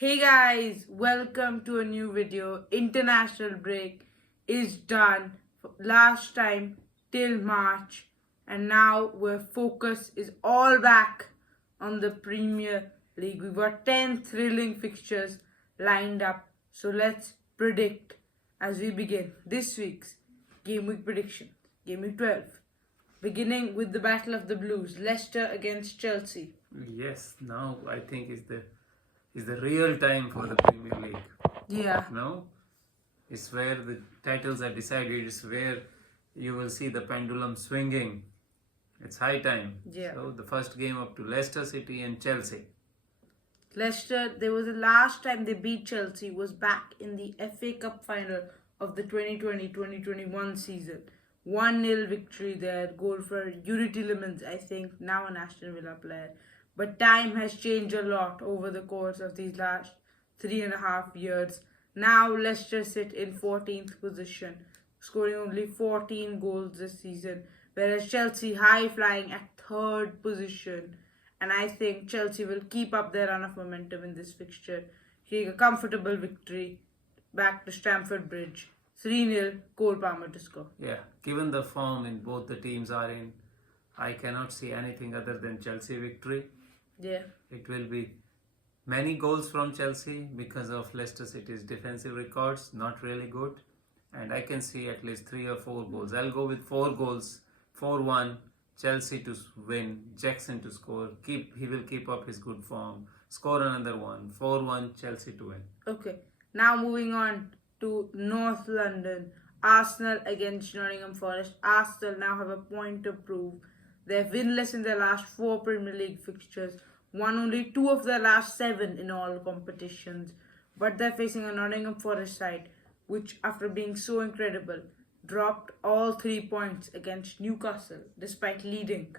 Hey guys, welcome to a new video. International break is done last time till March, and now where focus is all back on the Premier League. We've got 10 thrilling fixtures lined up, so let's predict as we begin this week's game week prediction. Game week 12. Beginning with the Battle of the Blues, Leicester against Chelsea. Yes, now I think is the real time for the Premier League. Yeah. No, it's where the titles are decided. It's where you will see the pendulum swinging. It's high time. Yeah. So the first game up to Leicester City and Chelsea. Leicester, there was the last time they beat Chelsea was back in the FA Cup final of the 2020-2021 season. 1-0 victory there, goal for Yuri Tillemans, I think, now an Aston Villa player. But time has changed a lot over the course of these last 3.5 years. Now Leicester sit in 14th position, scoring only 14 goals this season, whereas Chelsea high flying at 3rd position. And I think Chelsea will keep up their run of momentum in this fixture. Take a comfortable victory back to Stamford Bridge. 3-0, Cole Palmer to score. Yeah, given the form in both the teams are in, I cannot see anything other than Chelsea victory. Yeah. It will be many goals from Chelsea because of Leicester City's defensive records, not really good. And I can see at least 3 or 4 goals. I'll go with 4 goals, 4-1, Chelsea to win, Jackson to score. He will keep up his good form. Score another one, 4-1, Chelsea to win. Okay, now moving on to North London. Arsenal against Nottingham Forest. Arsenal now have a point to prove. They're winless in their last 4 Premier League fixtures, won only 2 of their last 7 in all competitions. But they're facing a Nottingham Forest side, which after being so incredible, dropped all 3 points against Newcastle despite leading.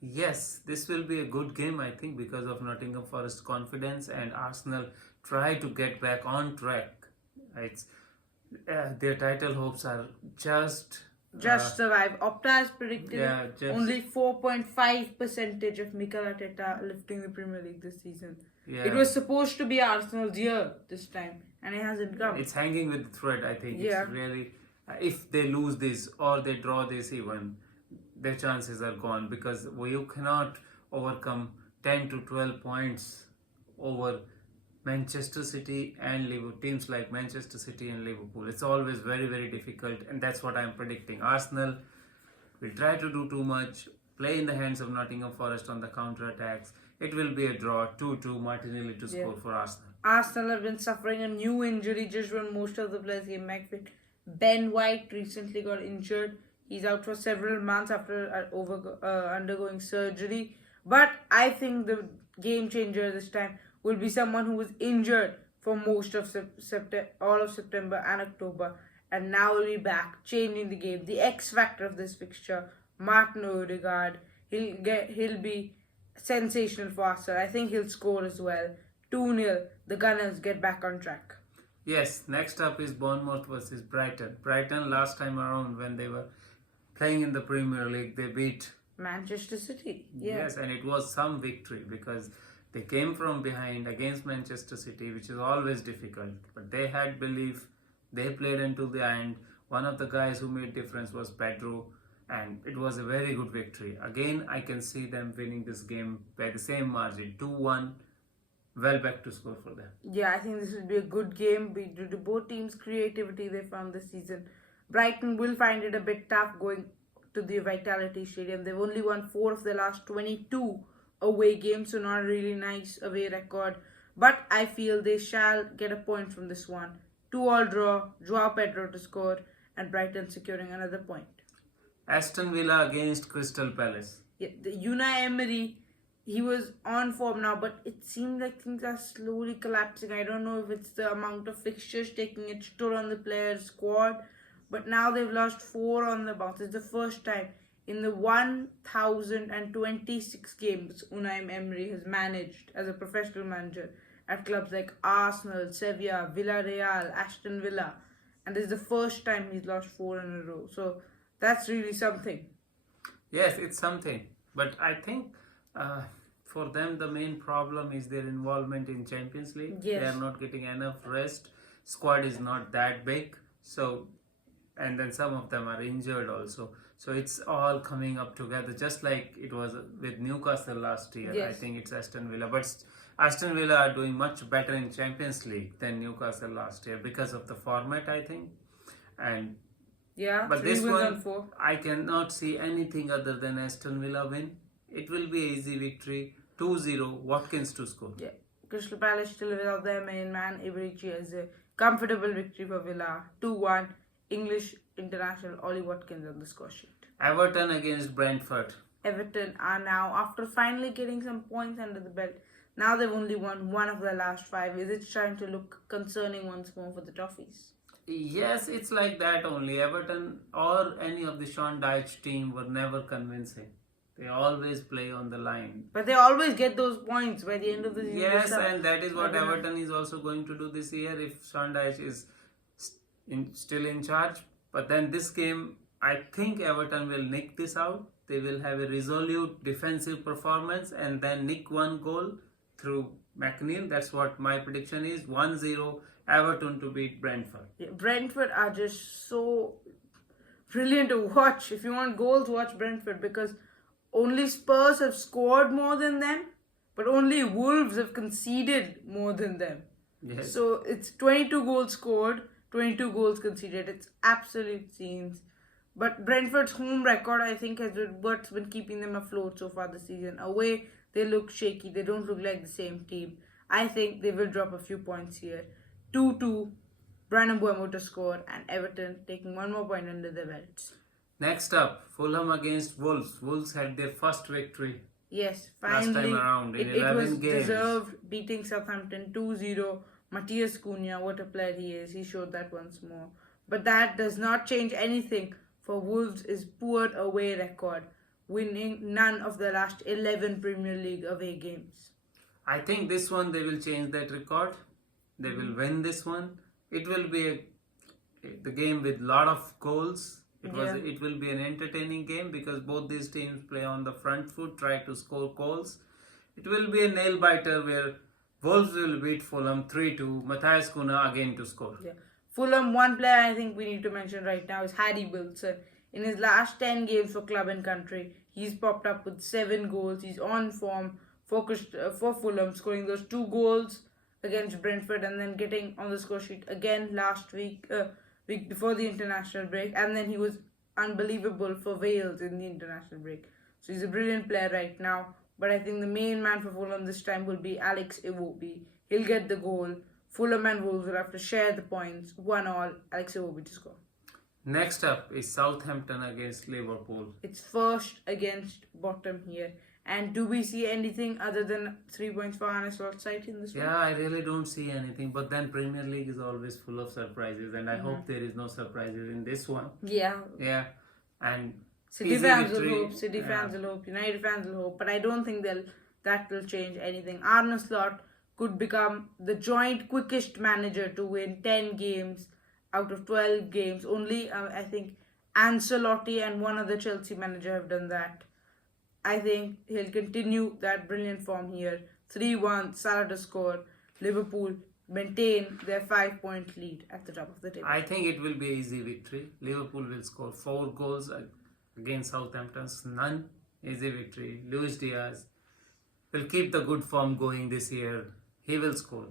Yes, this will be a good game, I think, because of Nottingham Forest's confidence and Arsenal try to get back on track. It's their title hopes are just survive. Opta has predicted just only 4.5% of Mikel Arteta lifting the Premier League this season. yeah. It was supposed to be Arsenal's year this time, and it hasn't come. It's hanging with the thread, I think. Yeah. It's really, if they lose this or they draw this even, their chances are gone because you cannot overcome 10 to 12 points over Manchester City and Liverpool, teams like Manchester City and Liverpool. It's always very, very difficult, and that's what I'm predicting. Arsenal will try to do too much, play in the hands of Nottingham Forest on the counter-attacks. It will be a draw, 2-2, Martinelli to score for Arsenal. Arsenal have been suffering a new injury just when most of the players came back fit. Ben White recently got injured. He's out for several months after undergoing surgery. But I think the game changer this time will be someone who was injured for most of all of September and October, and now will be back, changing the game. The X factor of this fixture, Martin Odegaard. He'll be sensational for Arsenal. I think he'll score as well. 2-0. The Gunners get back on track. Yes, next up is Bournemouth versus Brighton. Brighton last time around when they were playing in the Premier League, they beat Manchester City. Yeah. Yes, and it was some victory because they came from behind against Manchester City, which is always difficult. But they had belief. They played until the end. One of the guys who made difference was Pedro, and it was a very good victory. Again, I can see them winning this game by the same margin, 2-1. Well back to score for them. Yeah, I think this will be a good game due to both teams' creativity they found this season. Brighton will find it a bit tough going to the Vitality Stadium. They've only won 4 of their last 22 away games, so not a really nice away record. But I feel they shall get a point from this one. 2-2 draw, Joao Pedro to score, and Brighton securing another point. Aston Villa against Crystal Palace. Yeah, the Unai Emery, he was on form now, but it seems like things are slowly collapsing. I don't know if it's the amount of fixtures taking its toll on the players' squad, but now they've lost 4 on the bounce. It's the first time in the 1,026 games Unai Emery has managed as a professional manager at clubs like Arsenal, Sevilla, Villarreal, Aston Villa, and this is the first time he's lost 4 in a row. So that's really something. Yes, it's something. But I think for them the main problem is their involvement in Champions League. Yes. They are not getting enough rest. Squad is not that big, so and then some of them are injured also. So it's all coming up together, just like it was with Newcastle last year. Yes. I think it's Aston Villa, but Aston Villa are doing much better in Champions League than Newcastle last year because of the format, I think. And Yeah, but 3 this wins one, on 4. I cannot see anything other than Aston Villa win. It will be an easy victory, 2-0, Watkins to score. Yeah, Crystal Palace still without their main man, Iberici, as a comfortable victory for Villa. 2-1, English international Ollie Watkins on the score sheet. Everton against Brentford. Everton are now, after finally getting some points under the belt, now they've only won one of their last 5. Is it trying to look concerning once more for the Toffees? Yes, it's like that only. Everton or any of the Sean Dyche team were never convincing. They always play on the line. But they always get those points by the end of the season. Yes, and that is what Everton is also going to do this year if Sean Dyche is still in charge. But then this game, I think Everton will nick this out. They will have a resolute defensive performance and then nick one goal through McNeil. That's what my prediction is. 1-0 Everton to beat Brentford. Yeah, Brentford are just so brilliant to watch. If you want goals, watch Brentford, because only Spurs have scored more than them, but only Wolves have conceded more than them. Yes. So it's 22 goals scored, 22 goals conceded. It's absolute scenes. But Brentford's home record, I think, has been what's been keeping them afloat so far this season. Away, they look shaky. They don't look like the same team. I think they will drop a few points here. 2-2, Brandon Mbeumo to score, and Everton taking one more point under their belts. Next up, Fulham against Wolves. Wolves had their first victory. Yes, Last finally, time around in it 11 was games. deserved, beating Southampton 2-0. Matthias Cunha, what a player he is. He showed that once more. But that does not change anything for Wolves' poor away record, winning none of the last 11 Premier League away games. I think this one they will change that record. They will win this one. It will be the game with lot of goals. It will be an entertaining game because both these teams play on the front foot, try to score goals. It will be a nail biter where Wolves will beat Fulham 3-2. Matthias Cunha again to score. Yeah. Fulham, one player I think we need to mention right now is Harry Wilson. In his last 10 games for club and country, he's popped up with 7 goals. He's on form, focused for Fulham, scoring those 2 goals against Brentford and then getting on the score sheet again last week, week before the international break. And then he was unbelievable for Wales in the international break. So he's a brilliant player right now. But I think the main man for Fulham this time will be Alex Iwobi. He'll get the goal. Fulham and Wolves will have to share the points. 1-1, Alex Iwobi to score. Next up is Southampton against Liverpool. It's first against bottom here. And do we see anything other than 3 points for Arne Slot's side in this one? Yeah, I really don't see anything. But then Premier League is always full of surprises, and I hope there is no surprises in this one. Yeah. Yeah, and City easy fans victory. will hope, City fans will hope, United fans will hope, but I don't think that will change anything. Arne Slot could become the joint quickest manager to win 10 games out of 12 games. Only, I think, Ancelotti and one other Chelsea manager have done that. I think he'll continue that brilliant form here. 3-1, Salah to score. Liverpool maintain their 5-point lead at the top of the table. I think it will be an easy victory. Liverpool will score 4 goals against Southampton's none. Easy victory. Luis Diaz will keep the good form going this year. He will score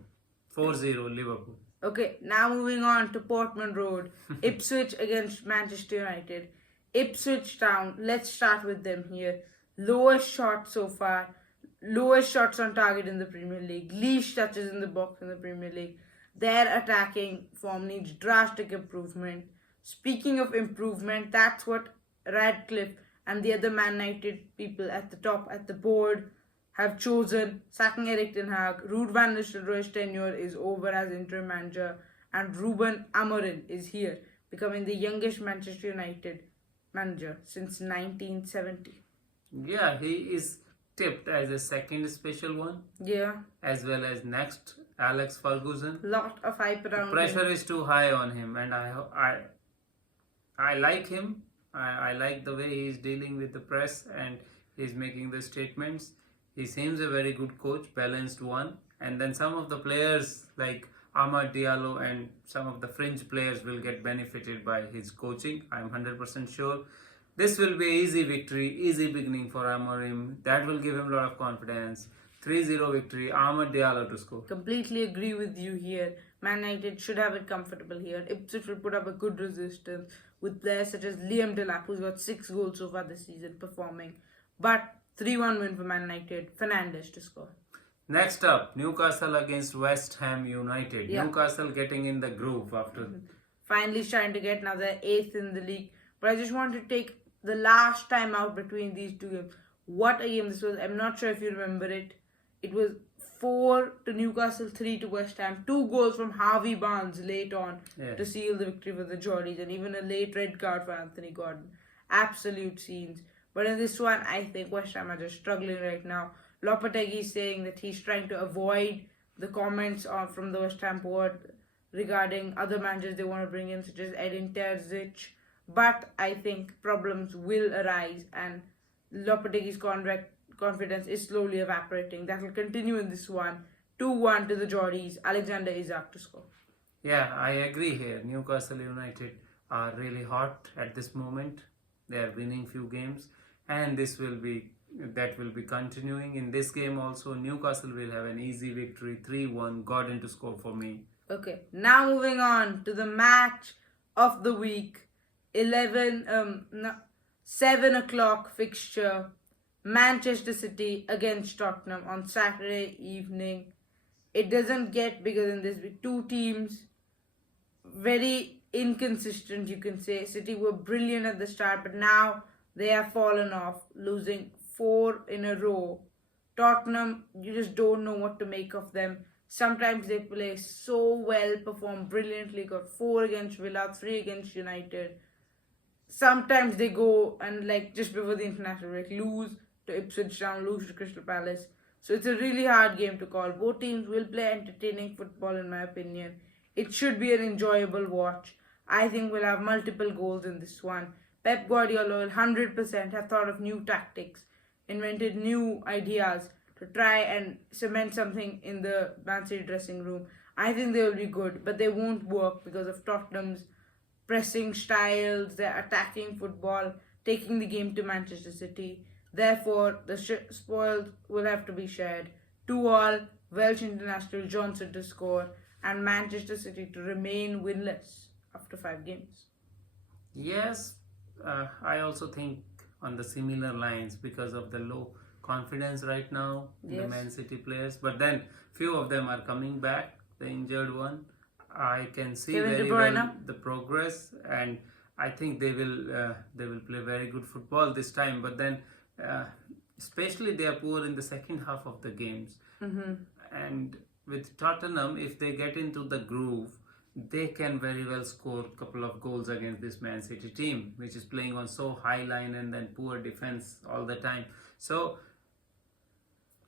4-0 Liverpool. Okay, now moving on to Portman Road. Ipswich against Manchester United. Ipswich Town, let's start with them here. Lowest shot so far. Lowest shots on target in the Premier League. Least touches in the box in the Premier League. Their attacking form needs drastic improvement. Speaking of improvement, that's what Radcliffe and the other Man United people at the top, at the board, have chosen. Sacking Erik ten Hag. Ruud van Nistelrooy's tenure is over as interim manager, and Ruben Amorim is here, becoming the youngest Manchester United manager since 1970. Yeah, he is tipped as a second special one. Yeah. As well as next, Alex Ferguson. Lot of hype around The pressure him. is too high on him, and I like him. I like the way he is dealing with the press and he's making the statements. He seems a very good coach, balanced one. And then some of the players like Ahmad Diallo and some of the fringe players will get benefited by his coaching. I'm 100% sure. This will be an easy victory, easy beginning for Amorim. That will give him a lot of confidence. 3-0 victory, Ahmad Diallo to score. Completely agree with you here. Man United should have it comfortable here. Ipswich will put up a good resistance with players such as Liam Delap, who's got 6 goals so far this season, performing. But 3-1 win for Man United. Fernandes to score. Next up, Newcastle against West Ham United. Yeah. Newcastle getting in the groove after. Finally trying to get now they're 8th in the league. But I just want to take the last time out between these two games. What a game this was. I'm not sure if you remember it. It was 4 to Newcastle, 3 to West Ham. 2 goals from Harvey Barnes late on to seal the victory for the Geordies, and even a late red card for Anthony Gordon. Absolute scenes. But in this one, I think West Ham are just struggling right now. Lopetegui is saying that he's trying to avoid the comments from the West Ham board regarding other managers they want to bring in, such as Edin Terzic. But I think problems will arise, and Lopetegui's confidence is slowly evaporating. That will continue in this one. 2-1 to the Geordies. Alexander Isak to score. Yeah, I agree here. Newcastle United are really hot at this moment. They are winning few games, and that will be continuing in this game also. Newcastle will have an easy victory, 3-1. Gordon to score for me. Okay, now moving on to the match of the week. 7 o'clock fixture. Manchester City against Tottenham on Saturday evening. It doesn't get bigger than this. With two teams very inconsistent, you can say. City were brilliant at the start, but now they have fallen off, losing 4 in a row. Tottenham, you just don't know what to make of them. Sometimes they play so well, perform brilliantly, got 4 against Villa, 3 against United. Sometimes they go and, like, just before the international break, lose to Ipswich Town, lose to Crystal Palace. So it's a really hard game to call. Both teams will play entertaining football, in my opinion. It should be an enjoyable watch. I think we'll have multiple goals in this one. Pep Guardiola will 100% have thought of new tactics, invented new ideas to try and cement something in the Man City dressing room. I think they will be good, but they won't work because of Tottenham's pressing styles, their attacking football, taking the game to Manchester City. Therefore, the spoils will have to be shared. 2-2, Welsh international Johnson to score, and Manchester City to remain winless after 5 games. Yes, I also think on the similar lines because of the low confidence right now in the Man City players. But then few of them are coming back, the injured one. I can see very well the progress, and I think they will play very good football this time. But then, especially they are poor in the second half of the games. And with Tottenham, if they get into the groove, they can very well score a couple of goals against this Man City team, which is playing on so high line and then poor defense all the time. So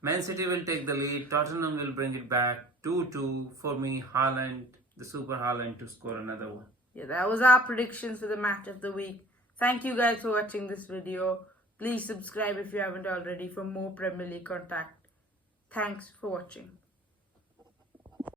Man City will take the lead. Tottenham will bring it back. 2-2 for me. Haaland, the Super Haaland to score another one. Yeah, that was our predictions for the match of the week. Thank you guys for watching this video. Please subscribe if you haven't already for more Premier League contact. Thanks for watching.